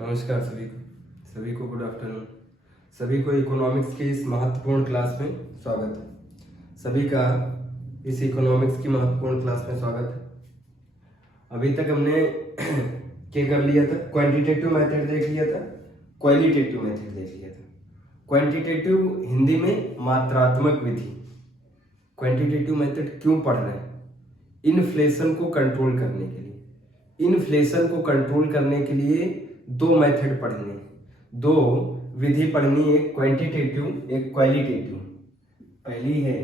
नमस्कार सभी को गुड आफ्टरनून। सभी को इकोनॉमिक्स की इस महत्वपूर्ण क्लास में स्वागत है। सभी का इस इकोनॉमिक्स की महत्वपूर्ण क्लास में स्वागत है। अभी तक हमने क्या कर लिया था? क्वांटिटेटिव मेथड देख लिया था, क्वालिटेटिव मेथड देख लिया था। क्वांटिटेटिव हिंदी में मात्रात्मक विधि। क्वांटिटेटिव मेथड क्यों पढ़ रहे हैं? इन्फ्लेशन को कंट्रोल करने के लिए। इन्फ्लेशन को कंट्रोल करने के लिए दो मेथड पढ़ने हैं, दो विधि पढ़नी है, एक क्वांटिटेटिव एक क्वालिटेटिव। पहली है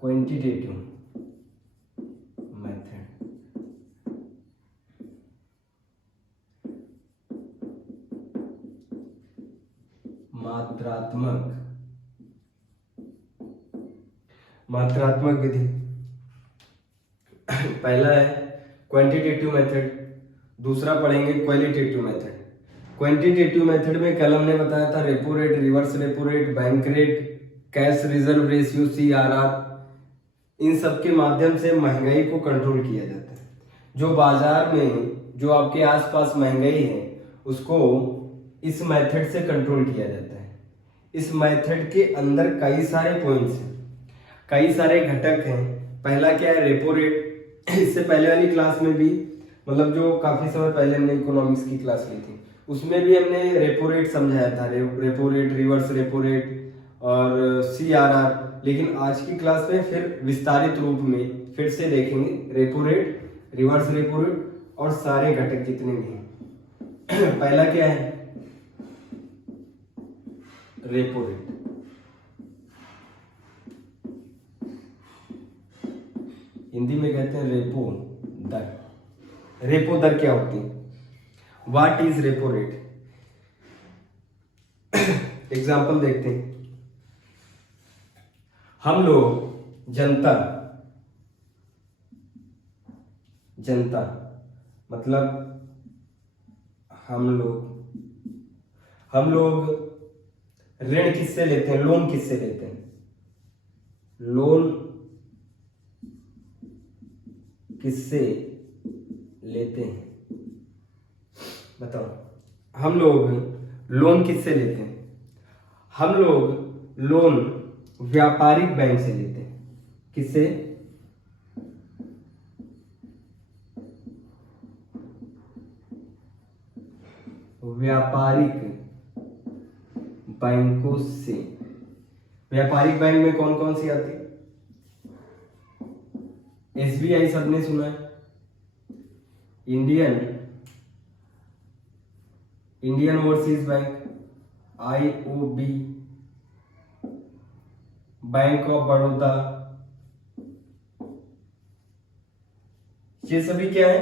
क्वांटिटेटिव मेथड। मात्रात्मक विधि। पहला है क्वांटिटेटिव मेथड, दूसरा पढ़ेंगे क्वालिटेटिव मेथड। क्वांटिटेटिव मेथड में कल हमने बताया था repo rate, reverse repo rate, bank rate, cash reserve ratio CRR, इन सब के माध्यम से महंगाई को कंट्रोल किया जाता है। जो बाजार में जो आपके आसपास महंगाई है उसको इस मेथड से कंट्रोल किया जाता है। इस मेथड के अंदर कई सारे पॉइंट्स हैं, कई सारे घटक हैं। पहला क्या है? Repo rate. इससे पहले वाली क्लास में भी, मतलब जो काफी समय पहले हमने इकोनॉमिक्स की क्लास ली थी, उसमें भी हमने रेपो रेट समझाया था, repo rate, reverse repo rate और CRR। लेकिन आज की क्लास में फिर विस्तारित रूप में फिर से देखेंगे repo rate, reverse repo rate और सारे घटक जितने भी हैं। पहला क्या है? Repo rate. हिंदी में कहते हैं रेपो दर। रेपो दर क्या होती है? What is repo rate? Example देखते हैं। हम लोग जनता मतलब हम लोग ऋण किससे लेते हैं? लोन किससे लेते हैं? लोन किससे लेते हैं? बताओ। हम लोग लोन किससे लेते हैं? हम लोग लोन व्यापारिक बैंक से लेते हैं। किससे? व्यापारिक बैंकों से। व्यापारिक बैंक में कौन कौन सी आती है? SBI सबने सुना है, Indian overseas bank, IOB, bank of Baroda. ये सभी क्या है?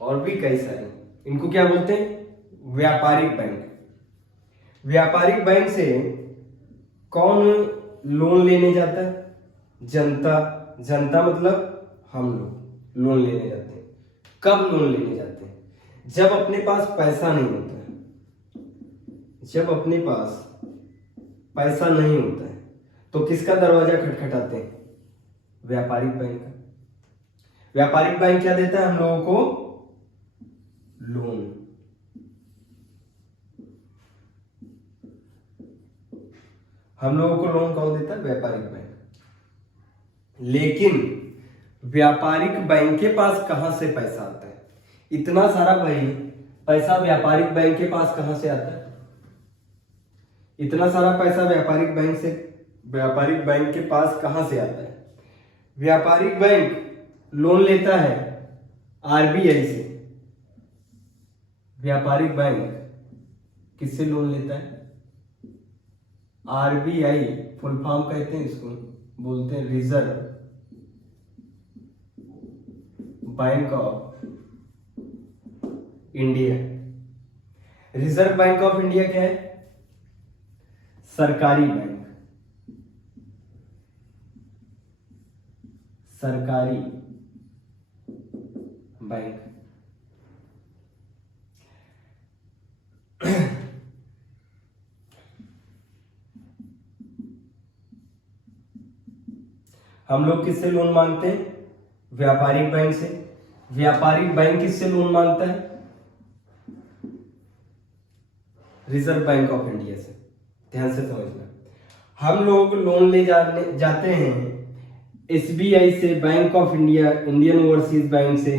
और भी कई सारे। इनको क्या बोलते हैं? व्यापारिक बैंक। व्यापारिक बैंक से कौन लोन लेने जाता है? जनता मतलब हम लोग लोन लेने जाते हैं। कब लोन लेने जाते हैं? जब अपने पास पैसा नहीं होता है। जब अपने पास पैसा नहीं होता है तो किसका दरवाजा खटखटाते हैं? व्यापारिक बैंक का। व्यापारिक बैंक क्या देता है हम लोगों को? लोन। हम लोगों को लोन कौन देता है? व्यापारिक बैंक। लेकिन व्यापारिक बैंक के पास कहां से पैसा आता है? इतना सारा भाई पैसा व्यापारिक बैंक के पास कहां से आता है? इतना सारा पैसा व्यापारिक बैंक के पास कहां से आता है? व्यापारिक बैंक लोन लेता है RBI से। व्यापारिक बैंक किससे लोन लेता है? RBI फुल फॉर्म कहते हैं इसको, बोलते हैं reserve bank of India. Reserve bank of India क्या है? सरकारी बैंक। सरकारी बैंक। हम लोग किससे लोन मांगते हैं? व्यापारिक बैंक से। व्यापारिक बैंक किससे लोन मांगता है? रिजर्व बैंक ऑफ इंडिया से। ध्यान से समझना। हम लोग लोन ले जाते हैं एसबीआई से, bank of India, Indian overseas bank से,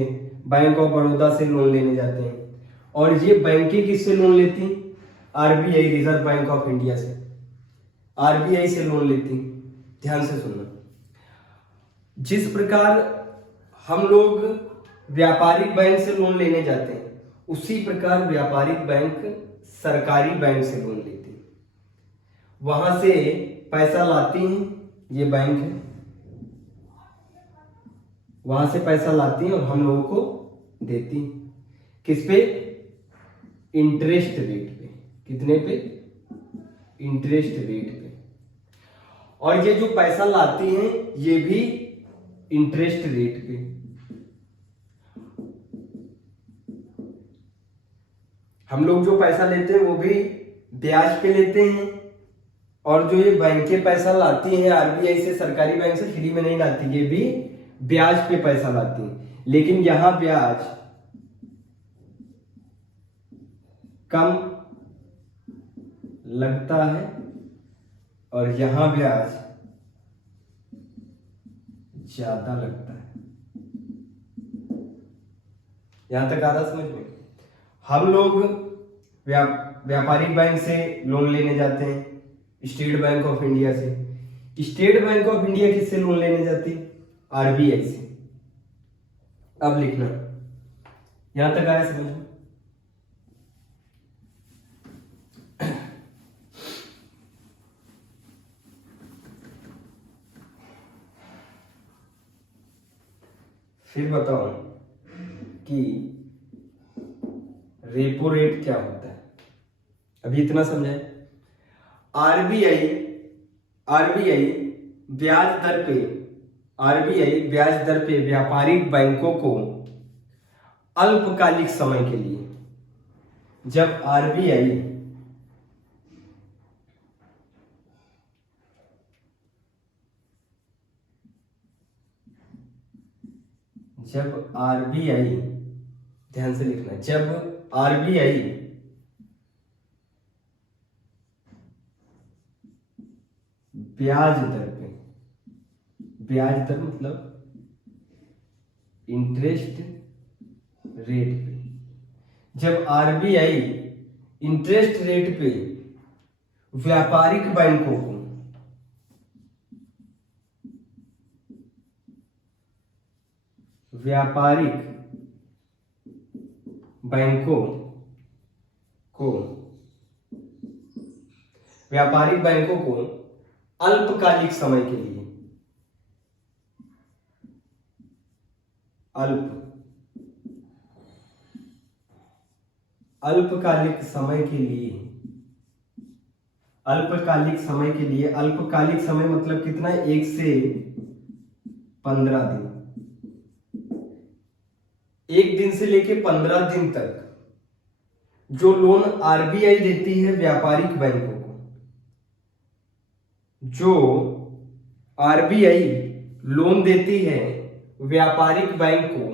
बैंक ऑफ बड़ौदा से लोन लेने जाते हैं। और ये बैंकें किससे लोन लेती? RBI, reserve bank of India से, आरबीआई से लोन लेती। ध्यान से सुनना। जिस प्रकार हम लोग व्यापारिक बैंक से लोन लेने जाते हैं, उसी प्रकार व्यापारिक बैंक सरकारी बैंक से लोन लेती है। वहां से पैसा लाती हैं, ये बैंक है, वहां से पैसा लाती हैं और हम लोगों को देती हैं। किस पे? इंटरेस्ट रेट पे। कितने पे? इंटरेस्ट रेट पे। और ये जो पैसा लाती हैं ये भी इंटरेस्ट रेट पे। हम लोग जो पैसा लेते हैं वो भी ब्याज पे लेते हैं, और जो ये बैंकें पैसा लाती हैं आरबीआई से, सरकारी बैंक से फ्री में नहीं लाती, ये भी ब्याज पे पैसा लाती हैं। लेकिन यहां ब्याज कम लगता है और यहां ब्याज ज्यादा लगता है। यहां तक आ रहा समझ में? हम लोग व्यापारिक बैंक से लोन लेने जाते हैं, स्टेट बैंक ऑफ इंडिया से। स्टेट बैंक ऑफ इंडिया किससे लोन लेने जाती? आरबीआई से। अब लिखना, यहां तक आया समझ में? फिर बताओ कि रेपो रेट क्या होता है। अभी इतना समझे? आरबीआई आरबीआई ब्याज दर पे आरबीआई ब्याज दर पे व्यापारिक बैंकों को अल्पकालिक समय के लिए, जब आरबीआई ध्यान से लिखना, जब आरबीआई ब्याज दर मतलब इंटरेस्ट रेट पे, जब आरबीआई इंटरेस्ट रेट पे व्यापारिक बैंकों को अल्पकालिक समय के लिए, अल्पकालिक समय के लिए, अल्पकालिक समय मतलब कितना? 1 से 15 दिन। 1 दिन से लेके 15 दिन तक जो लोन आरबीआई देती है व्यापारिक बैंकों को, जो आरबीआई लोन देती है व्यापारिक बैंक को,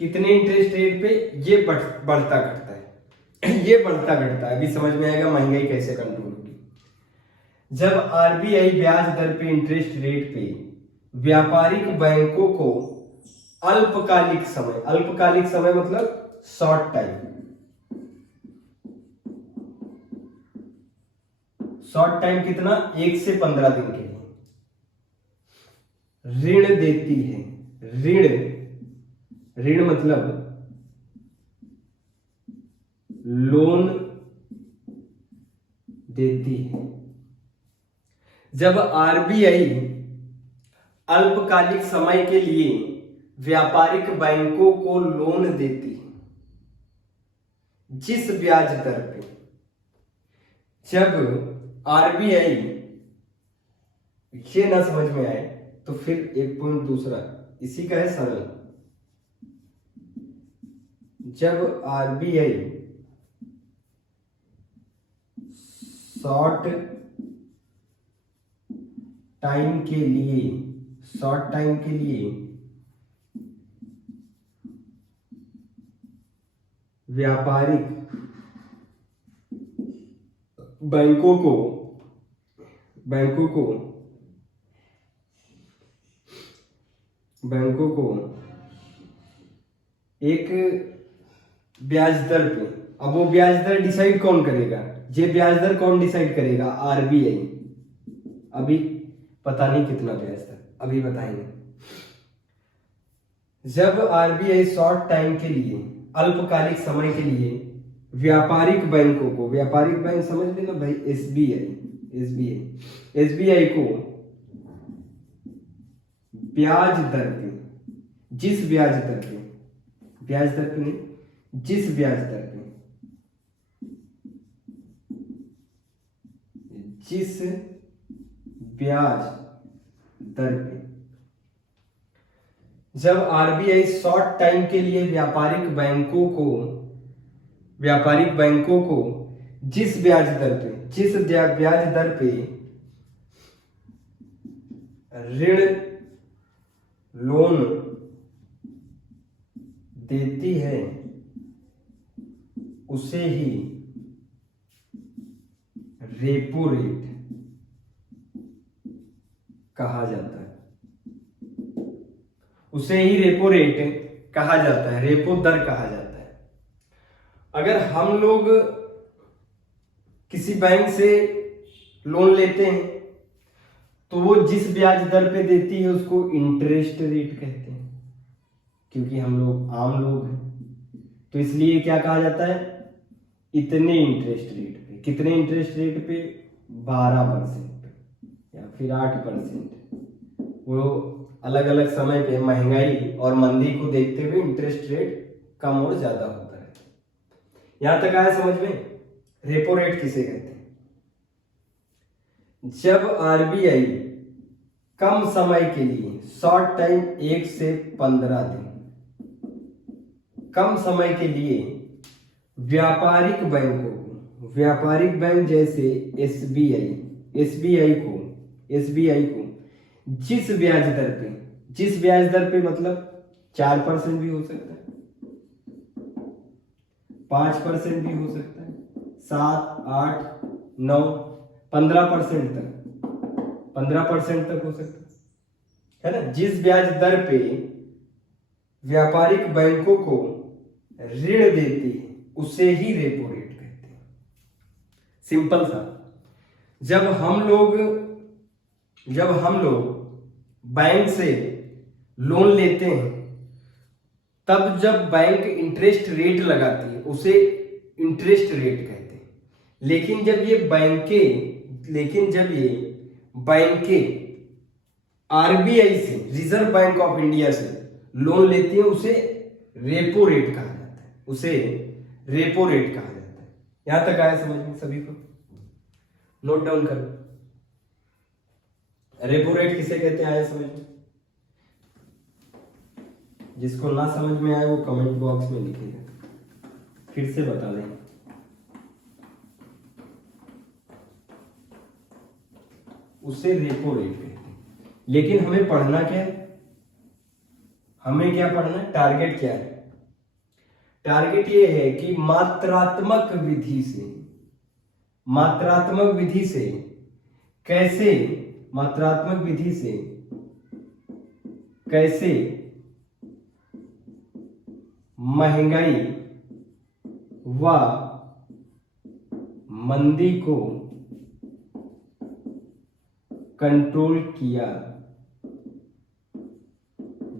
कितने इंटरेस्ट रेट पे? ये बढ़ता घटता है ये बढ़ता घटता है। अभी समझ में आएगा महंगाई कैसे कंट्रोल होगी। जब आरबीआई ब्याज दर पे, इंटरेस्ट रेट पे व्यापारिक बैंकों को अल्पकालिक समय मतलब शॉर्ट टाइम कितना? 1 से 15 दिन के लिए ऋण देती है। ऋण मतलब लोन देती है। जब आरबीआई अल्पकालिक समय के लिए व्यापारिक बैंकों को लोन देती है, जिस ब्याज दर पे, जब आरबीआई, ये ना समझ में आए तो फिर एक पॉइंट दूसरा इसी का है सरल। जब आरबीआई शॉर्ट टाइम के लिए, शॉर्ट टाइम के लिए व्यापारिक बैंकों को एक ब्याज दर पे, अब वो ब्याज दर डिसाइड कौन करेगा, ये ब्याज दर कौन डिसाइड करेगा, आरबीआई। अभी पता नहीं कितना ब्याज दर, अभी बताएंगे। जब आरबीआई शॉर्ट टाइम के लिए, अल्पकालिक समय के लिए व्यापारिक बैंकों को, व्यापारिक बैंक समझ लेना भाई, एसबीआई को ब्याज दर पे, जिस ब्याज दर पे नहीं, जिस ब्याज दर पे, जिस ब्याज दर पे जब आरबीआई शॉर्ट टाइम के लिए व्यापारिक बैंकों को जिस ब्याज दर पे ऋण लोन देती है, उसे ही रेपो रेट कहा जाता है। उसे ही रेपो रेट कहा जाता है, रेपो दर कहा जाता है। अगर हम लोग किसी बैंक से लोन लेते हैं तो वो जिस ब्याज दर पे देती है उसको इंटरेस्ट रेट कहते हैं, क्योंकि हम लोग आम लोग हैं, तो इसलिए क्या कहा जाता है, इतने इंटरेस्ट रेट पे। कितने इंटरेस्ट रेट पे? 12% या फिर 8%। वो अलग अलग समय पे महंगाई और मंदी को देखते हुए इंटरेस्ट रेट कम और ज्यादा होता है। यहां तक आया समझ में? रेपो रेट किसे कहते हैं? जब आरबीआई कम समय के लिए, शॉर्ट टाइम 1 से 15 दिन, कम समय के लिए व्यापारिक बैंकों को, व्यापारिक बैंक जैसे एसबीआई को जिस ब्याज दर पे मतलब 4% भी हो सकता है, 5% भी हो सकता है, 7, 8, 9, 15% तक हो सकता है ना। जिस ब्याज दर पे व्यापारिक बैंकों को ऋण देती है उसे ही रेपो रेट कहते हैं। सिंपल सा। जब हम लोग बैंक से लोन लेते हैं तब जब बैंक इंटरेस्ट रेट लगाती है उसे इंटरेस्ट रेट कहते हैं। लेकिन जब ये बैंकें आरबीआई से, रिजर्व बैंक ऑफ इंडिया से लोन लेती है उसे रेपो रेट कहा जाता है, यहां तक आया समझ में सभी को? नोट डाउन करो। रेपो रेट किसे कहते हैं, आया समझ में? जिसको ना समझ में आए वो कमेंट बॉक्स में लिखेगा, फिर से बता दें। उसे रेपो रेट कहते हैं। लेकिन हमें पढ़ना क्या है? हमें क्या पढ़ना है? टारगेट क्या है? टारगेट ये है कि मात्रात्मक विधि से कैसे महंगाई व मंदी को कंट्रोल किया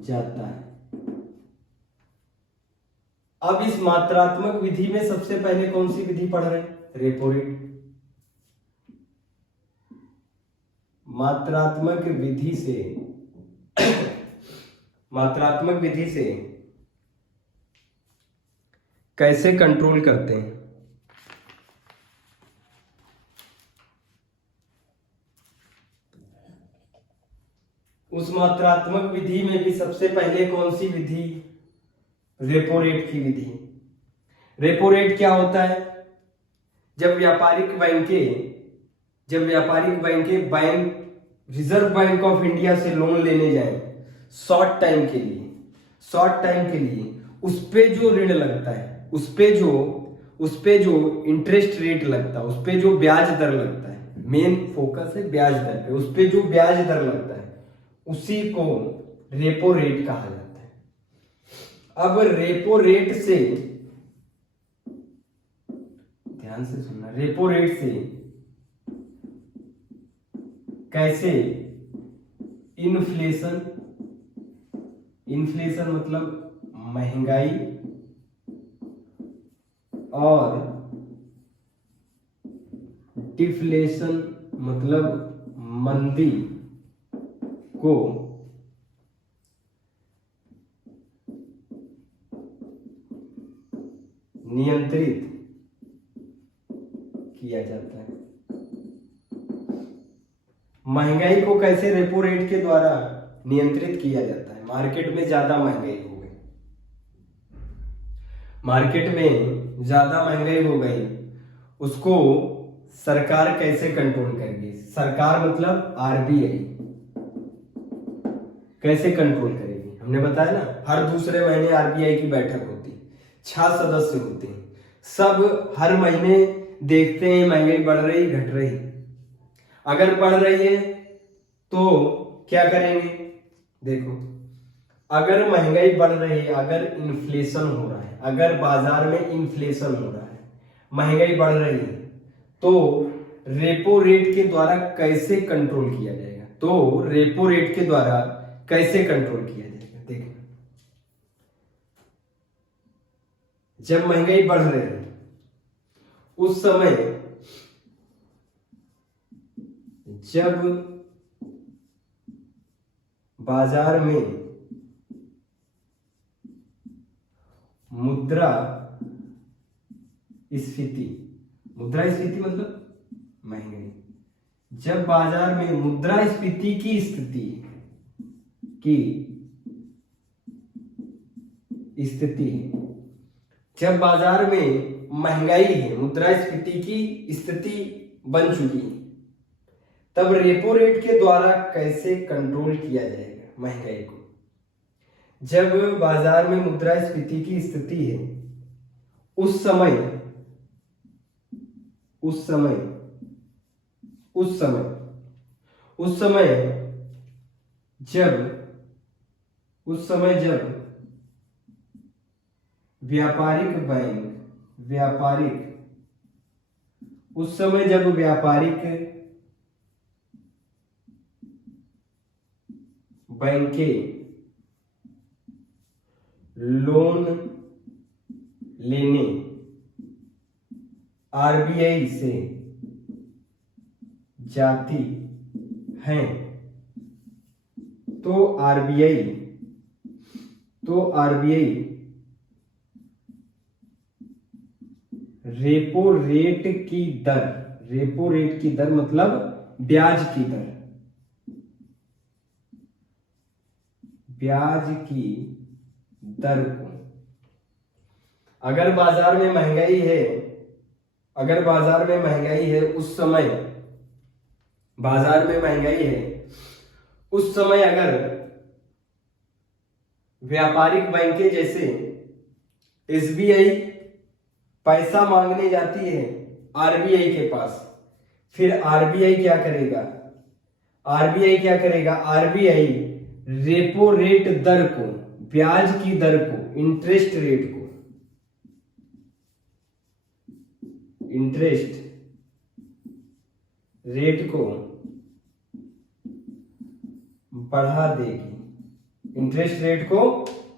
जाता है। अब इस मात्रात्मक विधि में सबसे पहले कौन सी विधि पढ़ रहे हैं? Repo rate. मात्रात्मक विधि से कैसे कंट्रोल करते हैं? उस मात्रात्मक विधि में भी सबसे पहले कौन सी विधि? रेपो रेट की विधि। रेपो रेट क्या होता है? जब व्यापारिक बैंकें bank reserve bank of India से लोन लेने जाए शॉर्ट टाइम के लिए, उस पे जो ऋण लगता है, उस पे जो इंटरेस्ट रेट लगता है, उस पे जो ब्याज दर लगता है, मेन फोकस है ब्याज दर पे, उस पे जो ब्याज दर लगता है उसी को रेपो रेट कहा जाता है। अब रेपो रेट से, ध्यान से सुनना, रेपो रेट से कैसे इन्फ्लेशन मतलब महंगाई और डिफ्लेशन मतलब मंदी को नियंत्रित किया जाता है। महंगाई को कैसे रेपो रेट के द्वारा नियंत्रित किया जाता है? मार्केट में ज्यादा महंगाई हो गई, उसको सरकार कैसे कंट्रोल करेगी? सरकार मतलब आरबीआई कैसे कंट्रोल करेगी? हमने बताया ना, हर दूसरे महीने आरबीआई की बैठक होती, 6 सदस्य होते हैं, सब हर महीने देखते हैं महंगाई बढ़ रही घट रही। अगर बढ़ रही है तो क्या करेंगे? देखो, अगर महंगाई बढ़ रही है, अगर इन्फ्लेशन हो रहा है, अगर बाजार में इन्फ्लेशन हो रहा है, महंगाई बढ़ रही है, तो रेपो रेट के द्वारा कैसे कंट्रोल किया जाएगा? देखो, जब महंगाई बढ़ रही है उस समय जब बाजार में मुद्रास्फीति मतलब महंगाई, जब बाजार में मुद्रास्फीति की स्थिति जब बाजार में महंगाई है, मुद्रास्फीति की स्थिति बन चुकी है, तब रेपो रेट के द्वारा कैसे कंट्रोल किया जाएगा महंगाई को? जब बाजार में मुद्रास्फीति की स्थिति है उस समय जब व्यापारिक बैंकें लोन लेने आरबीआई से जाती हैं, तो आरबीआई रेपो रेट की दर मतलब ब्याज की दर को, अगर बाजार में महंगाई है उस समय अगर व्यापारिक बैंकें जैसे एसबीआई पैसा मांगने जाती है आरबीआई के पास, फिर आरबीआई क्या करेगा? आरबीआई रेपो रेट दर को, ब्याज की दर को, इंटरेस्ट रेट को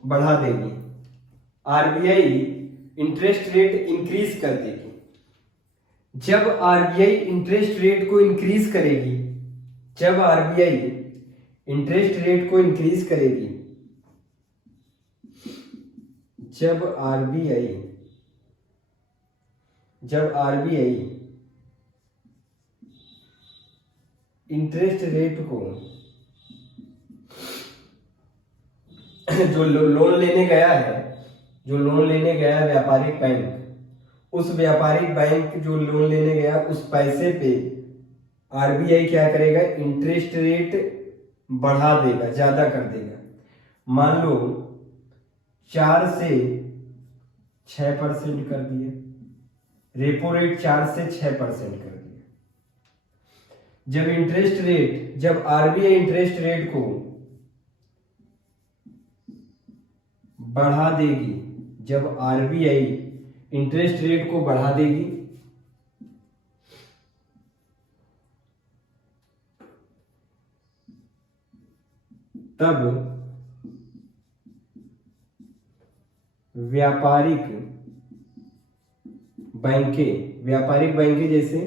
बढ़ा देगी। आरबीआई इंटरेस्ट रेट इंक्रीज कर देगी। जब आरबीआई इंटरेस्ट रेट को इंक्रीज करेगी, जब आरबीआई इंटरेस्ट रेट को, जो लोन लेने गया है व्यापारिक बैंक, उस व्यापारिक बैंक जो लोन लेने गया उस पैसे पे आरबीआई क्या करेगा, इंटरेस्ट रेट बढ़ा देगा, ज्यादा कर देगा। मान लो 4 से 6% कर दिया, रेपो रेट 4 से 6% कर दिया। जब आरबीआई इंटरेस्ट रेट को बढ़ा देगी, जब आरबीआई इंटरेस्ट रेट को बढ़ा देगी तब व्यापारिक बैंकें जैसे